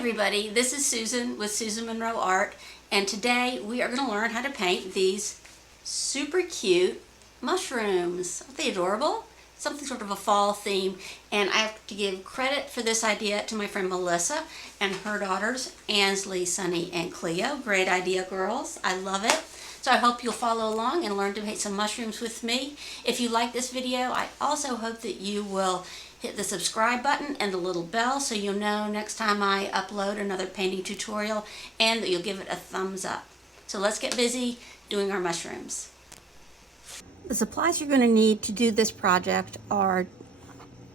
everybody, this is Susan with Susan Monroe Art, and today we are going to learn how to paint these super cute mushrooms. Aren't they adorable? Something sort of a fall theme, and I have to give credit for this idea to my friend Melissa and her daughters Ansley, Sunny, and Cleo. Great idea, girls. I love it. So I hope you'll follow along and learn to paint some mushrooms with me. If you like this video, I also hope that you will hit the subscribe button and the little bell so you'll know next time I upload another painting tutorial, and that you'll give it a thumbs up. So let's get busy doing our mushrooms. The supplies you're going to need to do this project are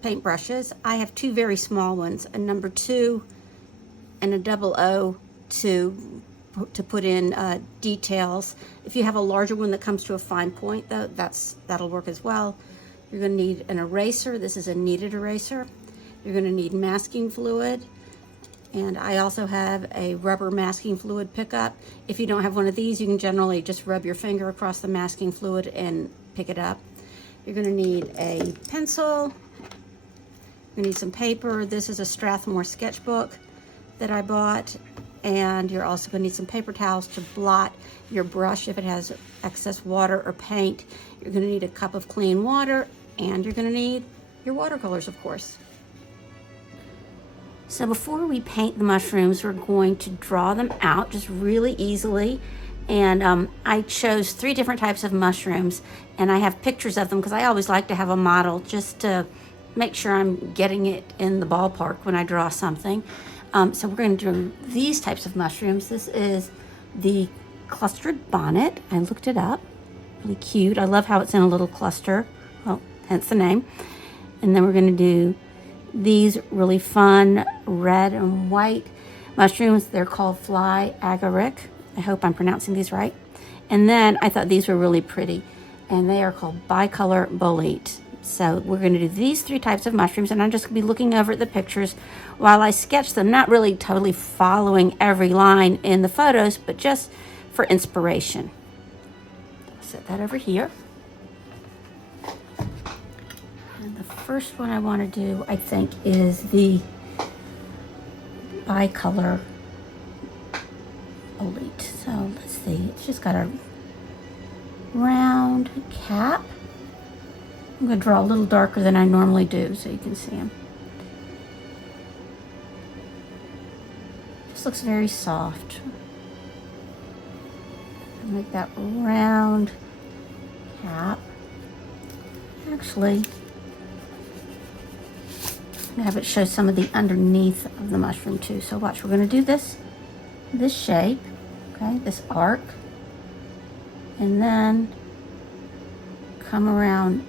paint brushes. I have two very small ones, a number 2 and a 00 to put in details. If you have a larger one that comes to a fine point, though, that'll work as well. You're going to need an eraser. This is a kneaded eraser. You're going to need masking fluid, and I also have a rubber masking fluid pickup. If you don't have one of these, you can generally just rub your finger across the masking fluid and pick it up. You're going to need a pencil. You're going to need some paper. This is a Strathmore sketchbook that I bought, and you're also going to need some paper towels to blot your brush if it has excess water or paint. You're going to need a cup of clean water, and you're going to need your watercolors, of course. So before we paint the mushrooms, we're going to draw them out just really easily. And I chose 3 different types of mushrooms, and I have pictures of them because I always like to have a model just to make sure I'm getting it in the ballpark when I draw something. So we're going to do these types of mushrooms. This is the clustered bonnet. I looked it up. Really cute. I love how it's in a little cluster. Well, hence the name. And then we're going to do these really fun red and white mushrooms. They're called fly agaric. I hope I'm pronouncing these right. And then I thought these were really pretty, and they are called bicolor bolete. So we're going to do these 3 types of mushrooms, and I'm just going to be looking over at the pictures while I sketch them, not really totally following every line in the photos, but just for inspiration. I'll set that over here. And the first one I want to do, I think, is the bicolor bolete. So let's see, it's just got a round cap. I'm going to draw a little darker than I normally do so you can see them. This looks very soft. Make that round cap. Actually, I'm going to have it show some of the underneath of the mushroom too. So watch, we're going to do this shape, okay, this arc, and then come around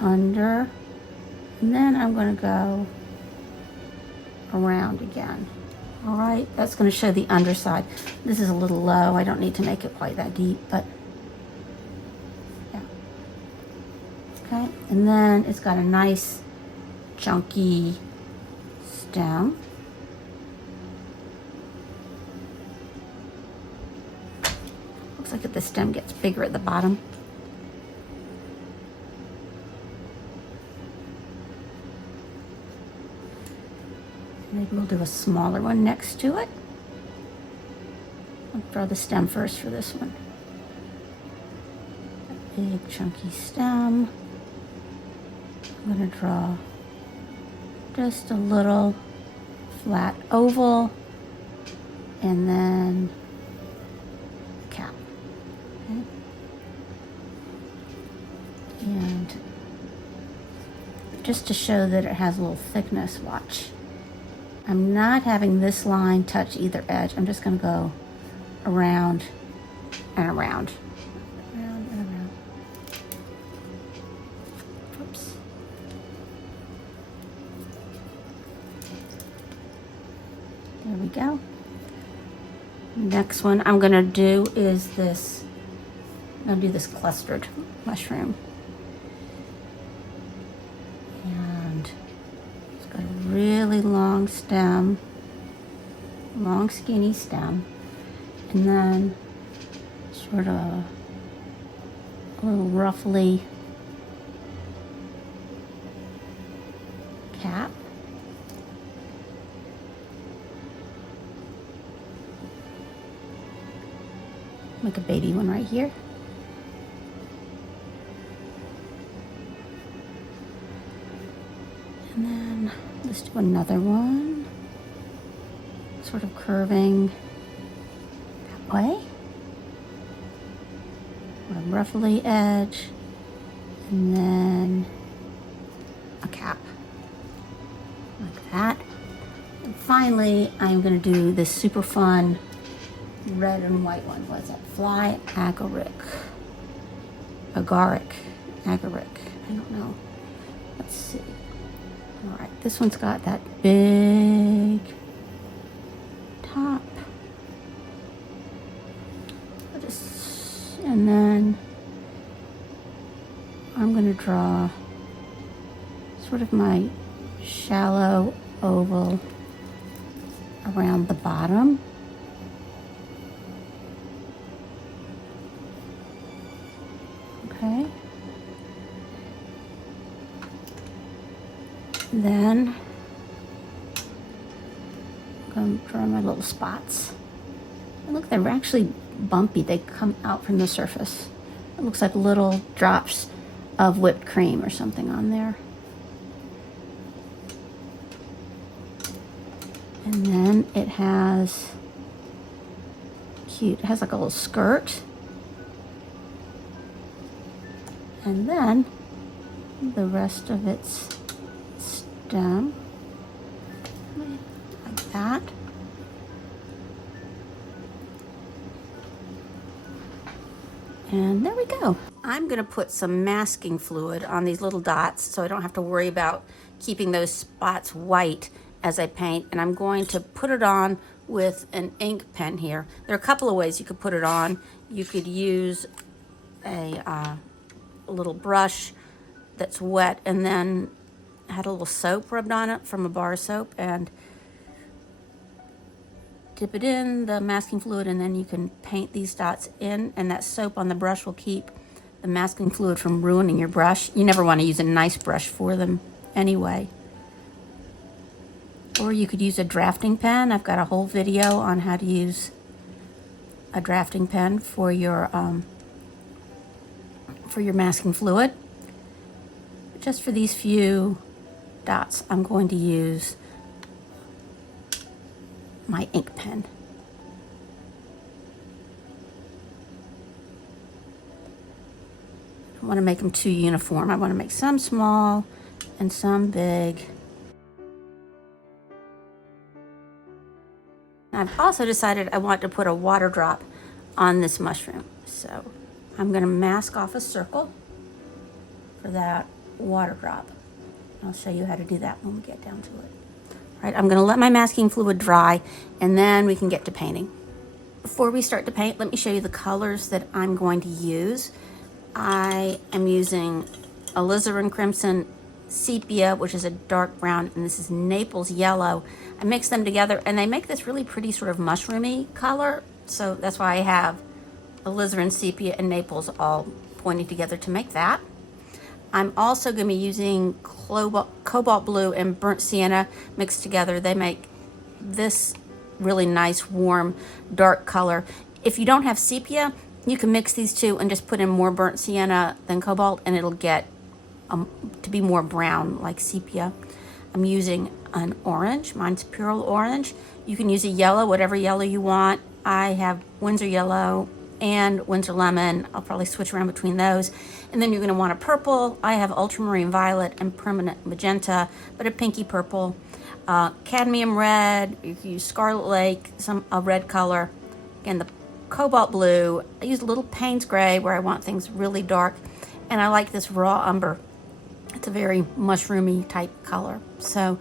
under, and then I'm going to go around again. All right, that's going to show the underside. This is a little low. I don't need to make it quite that deep, but yeah. Okay, and then it's got a nice chunky stem. Looks like the stem gets bigger at the bottom. Maybe we'll do a smaller one next to it. I'll draw the stem first for this one. A big chunky stem. I'm going to draw just a little flat oval, and then a cap. Okay. And just to show that it has a little thickness, watch. I'm not having this line touch either edge. I'm just going to go around and around. Around and around. Oops. There we go. Next one I'm going to do is this. I'm going to do this clustered mushroom. Really long stem, long skinny stem, and then sort of a little ruffly cap. Make a baby one right here. And then let's do another one, sort of curving that way. A ruffly edge, and then a cap, like that. And finally, I'm gonna do this super fun red and white one. What is that? Fly agaric. Agaric. Agaric. I don't know. Let's see. All right, this one's got that big top. And then I'm going to draw sort of my shallow oval around the bottom. Okay. Then I'm going to draw my little spots. And look, they're actually bumpy. They come out from the surface. It looks like little drops of whipped cream or something on there. And then it has cute, it has like a little skirt. And then the rest of its stem, like that. And there we go. I'm gonna put some masking fluid on these little dots so I don't have to worry about keeping those spots white as I paint. And I'm going to put it on with an ink pen here. There are a couple of ways you could put it on. You could use a little brush that's wet and then had a little soap rubbed on it from a bar soap, and dip it in the masking fluid, and then you can paint these dots in, and that soap on the brush will keep the masking fluid from ruining your brush. You never want to use a nice brush for them anyway. Or you could use a drafting pen. I've got a whole video on how to use a drafting pen for your masking fluid. Just for these few dots, I'm going to use my ink pen. I don't want to make them too uniform. I want to make some small and some big. I've also decided I want to put a water drop on this mushroom. So I'm going to mask off a circle for that water drop. I'll show you how to do that when we get down to it. All right, I'm going to let my masking fluid dry, and then we can get to painting. Before we start to paint, let me show you the colors that I'm going to use. I am using alizarin crimson, sepia, which is a dark brown, and this is Naples yellow. I mix them together, and they make this really pretty sort of mushroomy color. So that's why I have alizarin, sepia, and Naples all pointing together to make that. I'm also going to be using cobalt blue and burnt sienna mixed together. They make this really nice, warm, dark color. If you don't have sepia, you can mix these two and just put in more burnt sienna than cobalt, and it'll get to be more brown like sepia. I'm using an orange. Mine's Purell orange. You can use a yellow, whatever yellow you want. I have Windsor yellow and Windsor lemon. I'll probably switch around between those. And then you're going to want a purple. I have ultramarine violet and permanent magenta, but a pinky purple. Cadmium red. You can use Scarlet Lake, a red color. Again, the cobalt blue. I use a little Payne's gray where I want things really dark. And I like this raw umber. It's a very mushroomy type color. So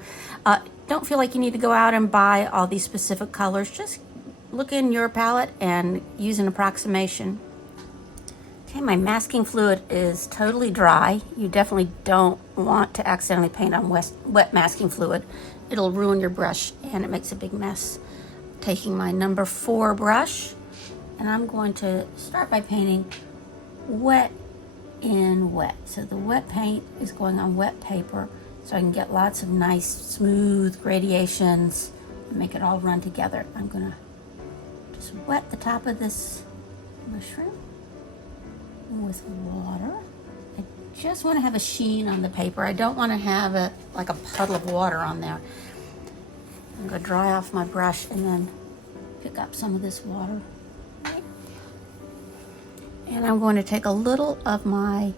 don't feel like you need to go out and buy all these specific colors. Just look in your palette and use an approximation. Okay, my masking fluid is totally dry. You definitely don't want to accidentally paint on wet masking fluid. It'll ruin your brush and it makes a big mess. Taking my number 4 brush, and I'm going to start by painting wet in wet. So the wet paint is going on wet paper so I can get lots of nice smooth gradations and make it all run together. I'm gonna just wet the top of this mushroom with water. I just want to have a sheen on the paper. I don't want to have it like a puddle of water on there. I'm going to dry off my brush and then pick up some of this water. And I'm going to take a little of my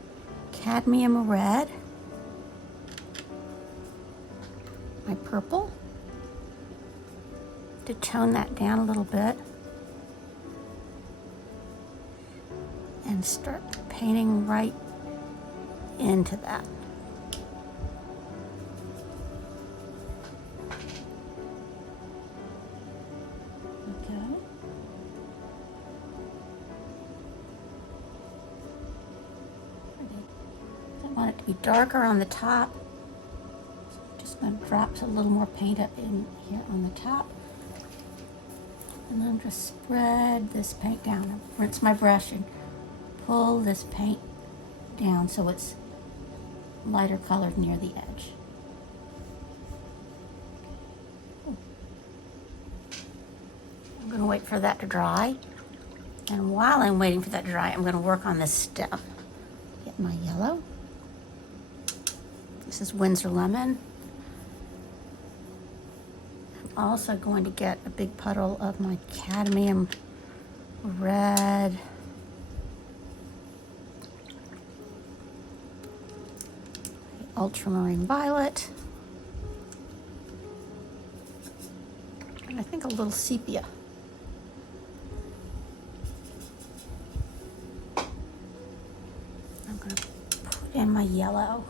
cadmium red, my purple, to tone that down a little bit, and start painting right into that. Okay. I want it to be darker on the top. So I'm just going to drop a little more paint up in here on the top. And then just spread this paint down. I rinse my brush and pull this paint down so it's lighter colored near the edge. I'm going to wait for that to dry. And while I'm waiting for that to dry, I'm going to work on this stem. Get my yellow. This is Windsor Lemon. I'm also going to get a big puddle of my cadmium red. Ultramarine violet. And I think a little sepia. I'm going to put in my yellow.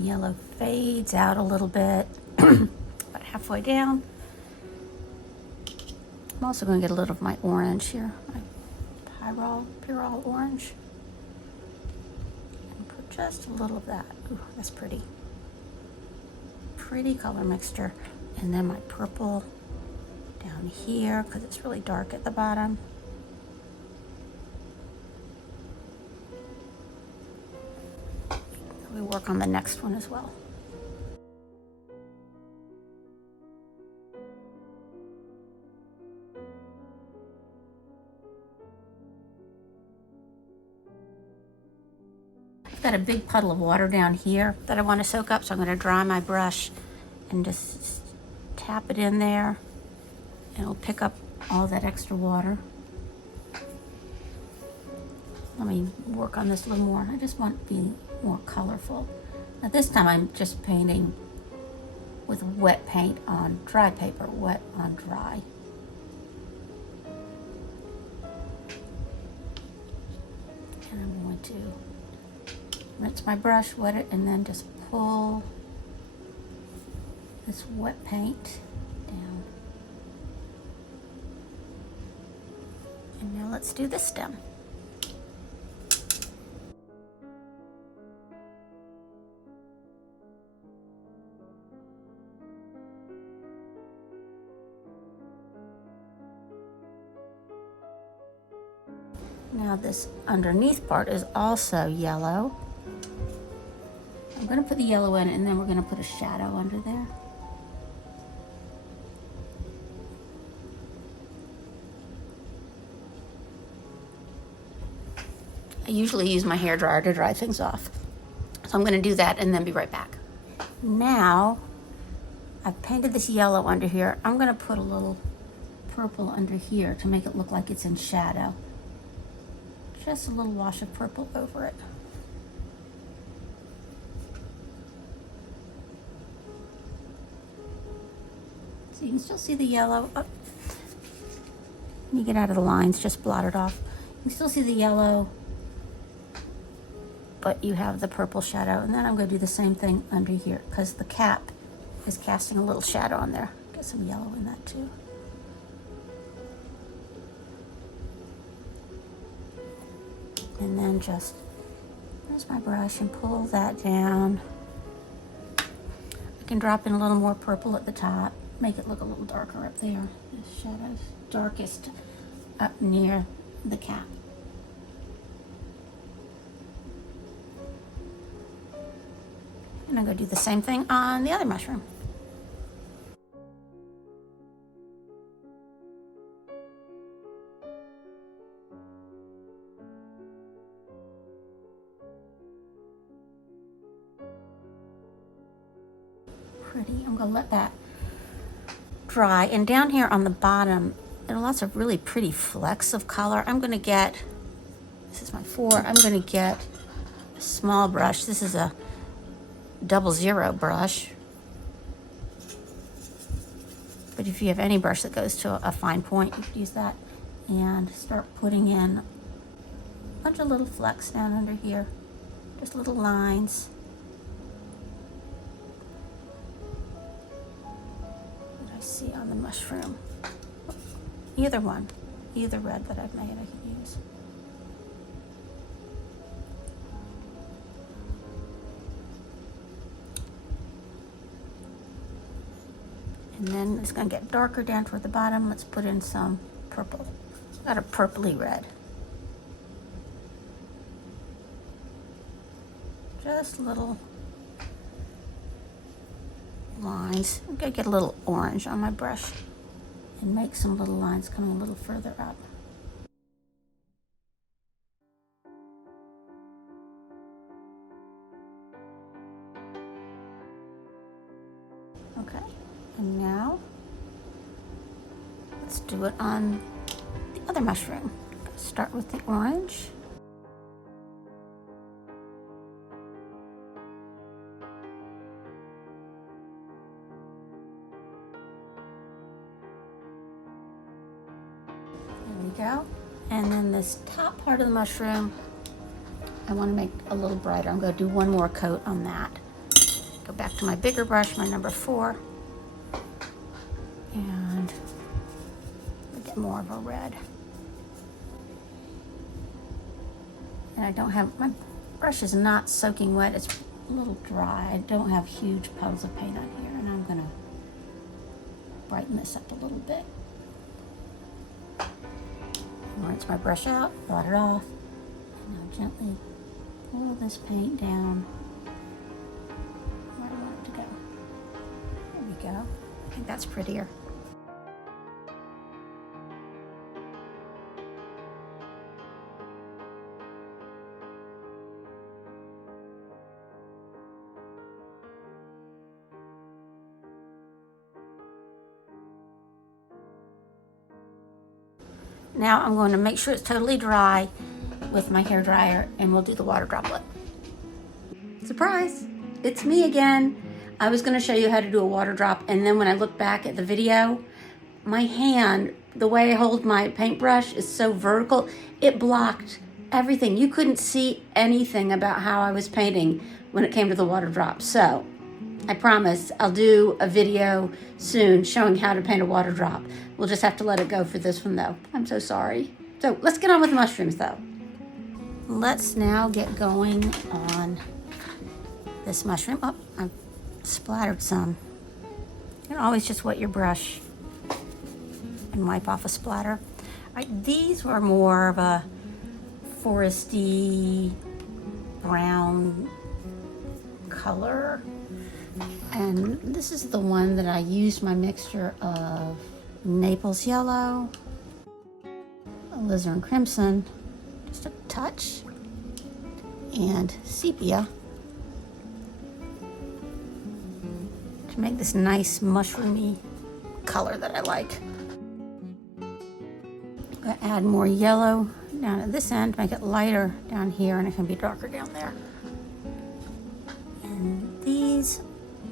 Yellow fades out a little bit, about halfway down. I'm also going to get a little of my orange here, my Pyrrole orange, and put just a little of that. Ooh, that's pretty. Pretty color mixture. And then my purple down here, because it's really dark at the bottom. We work on the next one as well. I've got a big puddle of water down here that I want to soak up, so I'm going to dry my brush and just tap it in there, and it'll pick up all that extra water. Let me work on this a little more. I just want it to be more colorful. Now this time I'm just painting with wet paint on dry paper, wet on dry. And I'm going to rinse my brush, wet it, and then just pull this wet paint down. And now let's do the stem. Now this underneath part is also yellow. I'm going to put the yellow in, and then we're going to put a shadow under there. I usually use my hairdryer to dry things off. So I'm going to do that and then be right back. Now I've painted this yellow under here. I'm going to put a little purple under here to make it look like it's in shadow. Just a little wash of purple over it. So you can still see the yellow. Oh. When you get out of the lines, just blot it off. You can still see the yellow, but you have the purple shadow. And then I'm going to do the same thing under here, because the cap is casting a little shadow on there. Get some yellow in that too. And then just use my brush and pull that down. I can drop in a little more purple at the top, make it look a little darker up there. The shadow's darkest up near the cap. And I'm going to do the same thing on the other mushroom. Pretty. I'm going to let that dry. And down here on the bottom, there are lots of really pretty flecks of color. I'm going to get, this is my 4, I'm going to get a small brush. This is a 00 brush. But if you have any brush that goes to a fine point, you could use that. And start putting in a bunch of little flecks down under here. Just little lines. What I see on the mushroom. Either one. Either red that I've made I can use. And then it's going to get darker down toward the bottom. Let's put in some purple. Got a purpley red. Just little lines. I'm going to get a little orange on my brush and make some little lines coming a little further up. Okay, and now let's do it on the other mushroom. Start with the orange. There we go. And then this top part of the mushroom, I want to make a little brighter. I'm going to do one more coat on that. Go back to my bigger brush, my number 4, and get more of a red. And I don't have, my brush is not soaking wet, it's a little dry. I don't have huge puddles of paint on here, and I'm going to brighten this up a little bit. Rinse my brush out, blot it off, and now gently pull this paint down where I want it to go. There we go. I think that's prettier. Now I'm going to make sure it's totally dry with my hair dryer, and we'll do the water droplet. Surprise! It's me again. I was going to show you how to do a water drop, and then when I look back at the video, my hand, the way I hold my paintbrush is so vertical, it blocked everything. You couldn't see anything about how I was painting when it came to the water drop. So I promise I'll do a video soon showing how to paint a water drop. We'll just have to let it go for this one though. I'm so sorry. So let's get on with the mushrooms though. Let's now get going on this mushroom. Oh, I splattered some. You can always just wet your brush and wipe off a splatter. All right, these were more of a foresty brown color. And this is the one that I used my mixture of Naples yellow, alizarin crimson, just a touch, and sepia to make this nice mushroomy color that I like. I'm going to add more yellow down at this end, make it lighter down here, and it can be darker down there. And these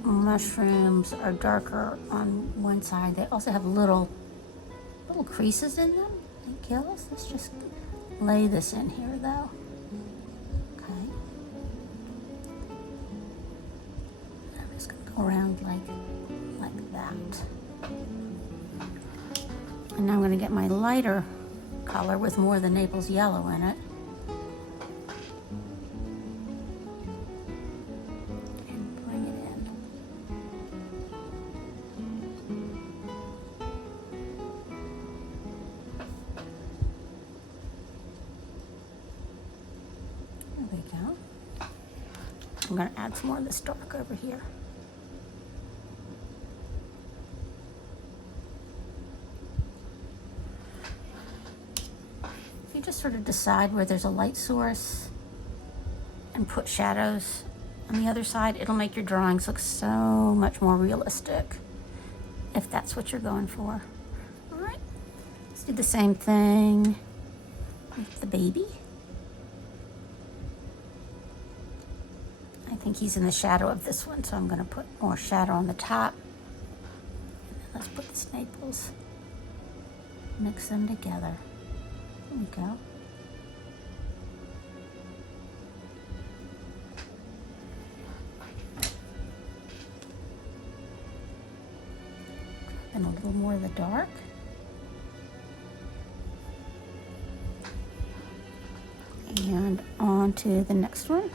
mushrooms are darker on one side. They also have little creases in them, like gills. Let's just lay this in here though. Okay. I'm just gonna go around like that. And now I'm gonna get my lighter color with more of the Naples yellow in it. I'm going to add some more of this dark over here. You just sort of decide where there's a light source and put shadows on the other side. It'll make your drawings look so much more realistic if that's what you're going for. All right, let's do the same thing with the baby. I think he's in the shadow of this one, so I'm going to put more shadow on the top. And then let's put the staples, mix them together. There we go. And a little more of the dark. And on to the next one.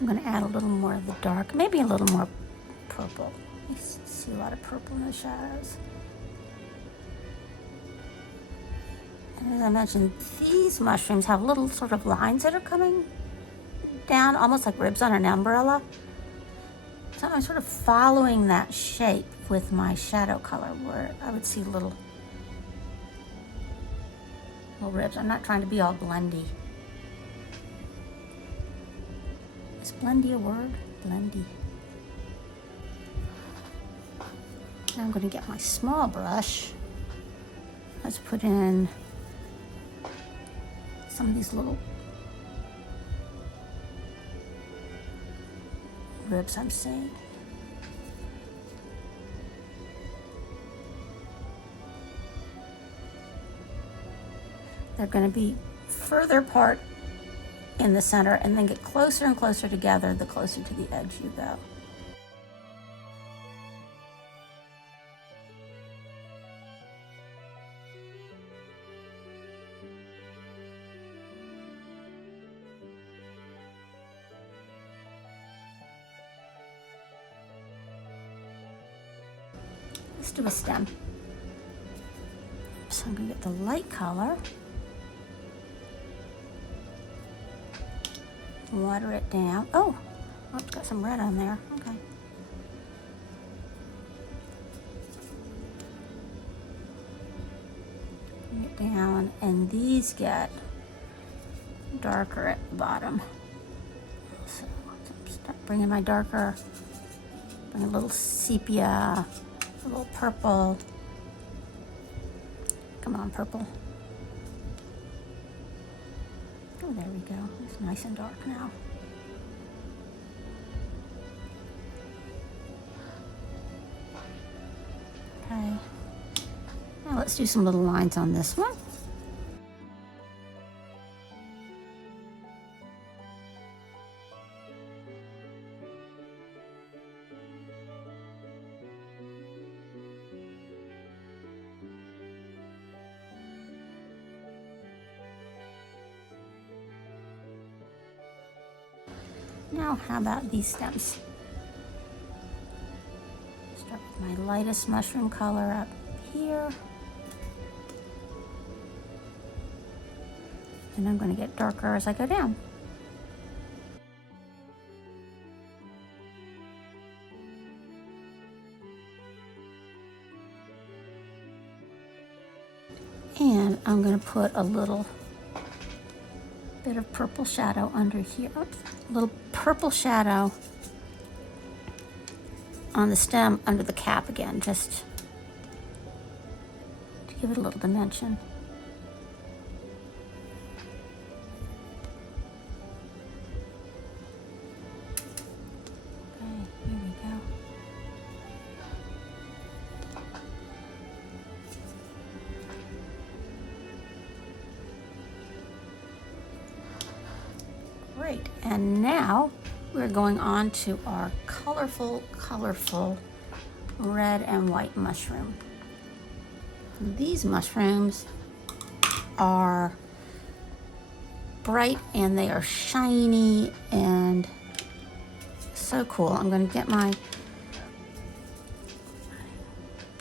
I'm going to add a little more of the dark, maybe a little more purple. You see a lot of purple in the shadows. And as I mentioned, these mushrooms have little sort of lines that are coming down, almost like ribs on an umbrella. So I'm sort of following that shape with my shadow color, where I would see little ribs. I'm not trying to be all blendy. Is blendy a word? Blendy. Now I'm going to get my small brush. Let's put in some of these little ribs I'm seeing. They're going to be further apart in the center and then get closer and closer together the closer to the edge you go. Let's do a stem. So I'm going to get the light color, water it down. Oh, it's got some red on there. Okay. Bring it down, and these get darker at the bottom. So start bringing my darker, bring a little sepia, a little purple. Come on, purple. Oh, there we go. It's nice and dark now. Okay. Now let's do some little lines on this one. Now, how about these stems? Start with my lightest mushroom color up here. And I'm going to get darker as I go down. And I'm going to put a little bit of purple shadow under here. Oops, a little purple shadow on the stem under the cap again, just to give it a little dimension. Okay, here we go. Great, and now we're going on to our colorful red and white mushroom. These mushrooms are bright and they are shiny and so cool. I'm going to get my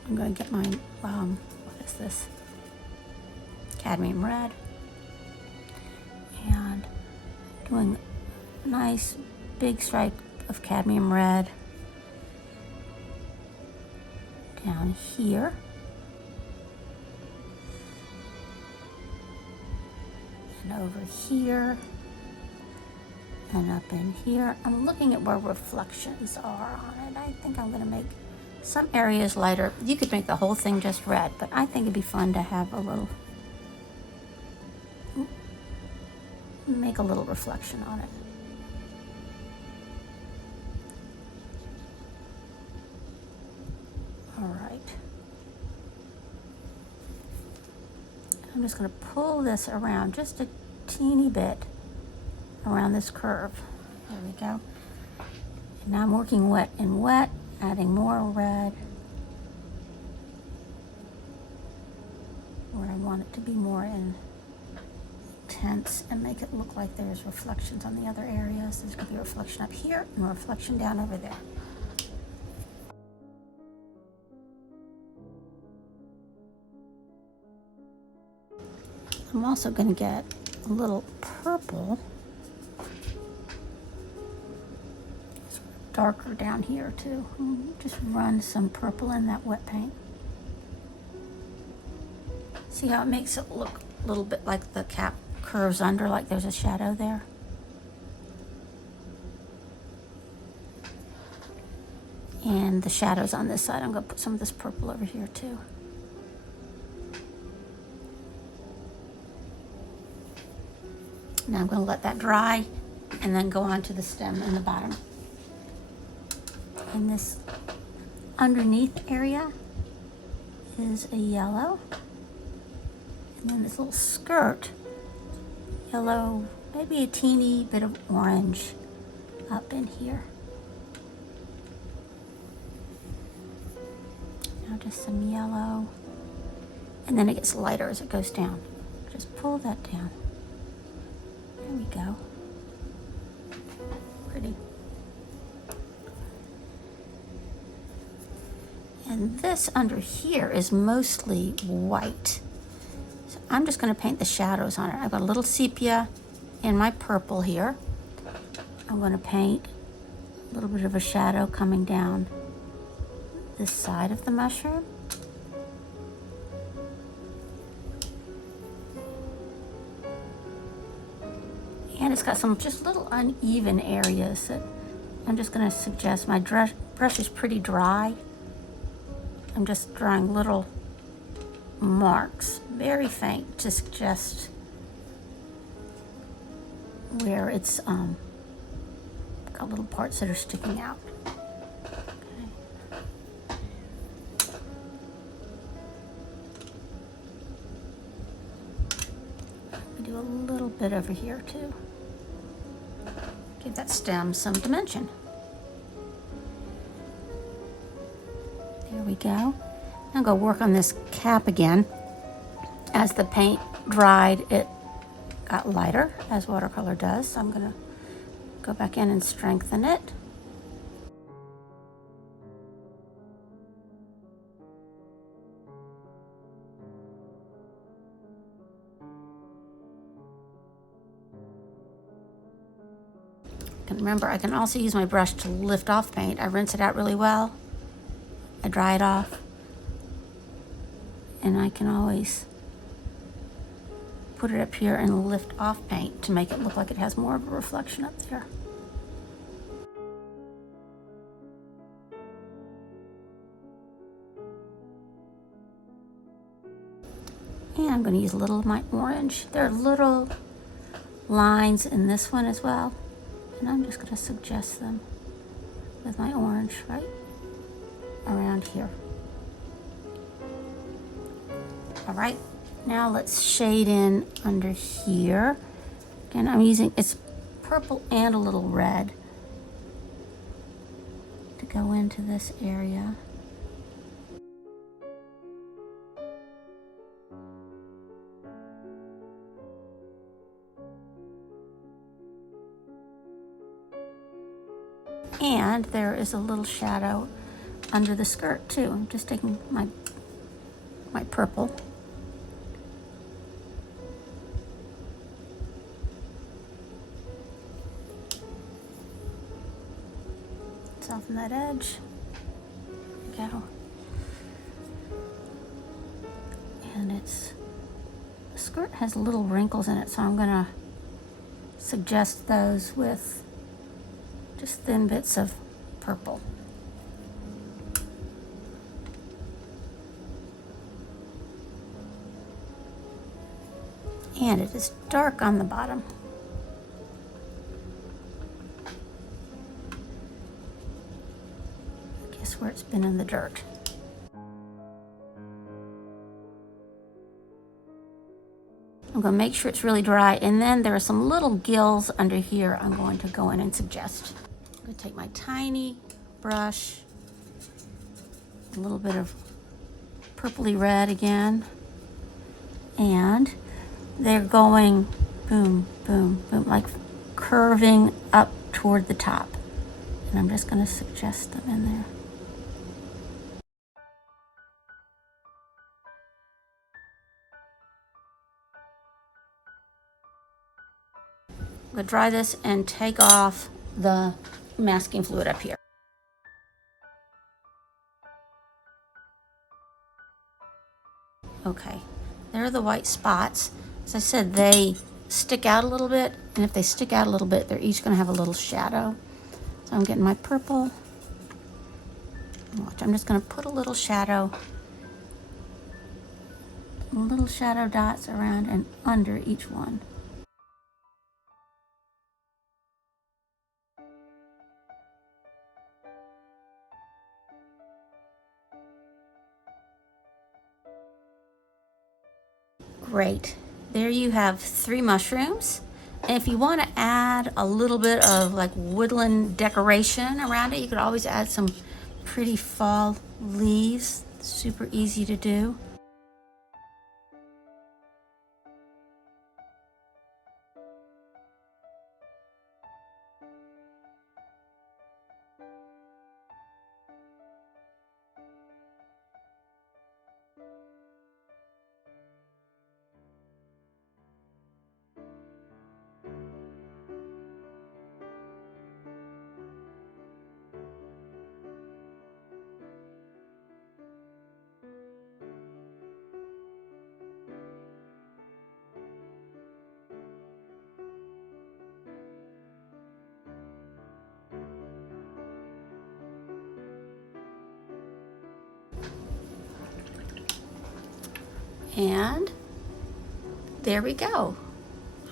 I'm going to get my, what is this? Cadmium red. And doing a nice big stripe of cadmium red down here. And over here. And up in here. I'm looking at where reflections are on it. I think I'm going to make some areas lighter. You could make the whole thing just red, but I think it'd be fun to have a little, make a little reflection on it. All right. I'm just going to pull this around just a teeny bit around this curve. There we go. And now I'm working wet and wet, adding more red where I want it to be more intense and make it look like there's reflections on the other areas. There's going to be a reflection up here and a reflection down over there. I'm also going to get a little purple, darker down here too. Just run some purple in that wet paint. See how it makes it look a little bit like the cap curves under, like there's a shadow there. And the shadows on this side, I'm going to put some of this purple over here too. Now I'm going to let that dry and then go on to the stem in the bottom. And this underneath area is a yellow. And then this little skirt, yellow, maybe a teeny bit of orange up in here. Now just some yellow. And then it gets lighter as it goes down. Just pull that down. There we go. Pretty. And this under here is mostly white. So I'm just going to paint the shadows on it. I've got a little sepia in my purple here. I'm going to paint a little bit of a shadow coming down this side of the mushroom. And it's got some just little uneven areas that I'm just going to suggest. My brush is pretty dry. I'm just drawing little marks, very faint, to suggest where it's got little parts that are sticking out. Okay. Do a little bit over here too. Give that stem some dimension. There we go. I'll go work on this cap again. As the paint dried, it got lighter, as watercolor does. So I'm going to go back in and strengthen it. And remember, I can also use my brush to lift off paint. I rinse it out really well. I dry it off. And I can always put it up here and lift off paint to make it look like it has more of a reflection up there. And I'm going to use a little of my orange. There are little lines in this one as well. And I'm just going to suggest them with my orange right around here. All right, now let's shade in under here. Again, I'm using, it's purple and a little red to go into this area. And there is a little shadow under the skirt too. I'm just taking my purple. Soften that edge. There we go. And the skirt has little wrinkles in it, so I'm gonna suggest those with just thin bits of purple. And it is dark on the bottom. I guess where it's been in the dirt. I'm going to make sure it's really dry, and then there are some little gills under here I'm going to go in and suggest. I'm going to take my tiny brush, a little bit of purpley red again, and they're going boom, boom, boom, like curving up toward the top. And I'm just going to suggest them in there. I'm going to dry this and take off the masking fluid up here. Okay, there are the white spots. As I said, they stick out a little bit, and if they stick out a little bit, they're each going to have a little shadow. So I'm getting my purple. Watch, I'm just going to put a little shadow dots around and under each one. Great. There you have 3 mushrooms. And if you want to add a little bit of like woodland decoration around it, you could always add some pretty fall leaves. Super easy to do. And there we go.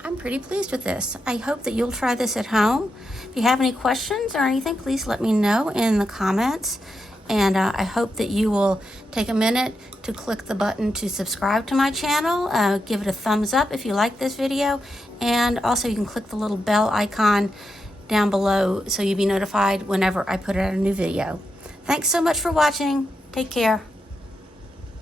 I'm pretty pleased with this. I hope that you'll try this at home. If you have any questions or anything, please let me know in the comments. And I hope that you will take a minute to click the button to subscribe to my channel. Give it a thumbs up if you like this video. And also you can click the little bell icon down below so you'll be notified whenever I put out a new video. Thanks so much for watching. Take care.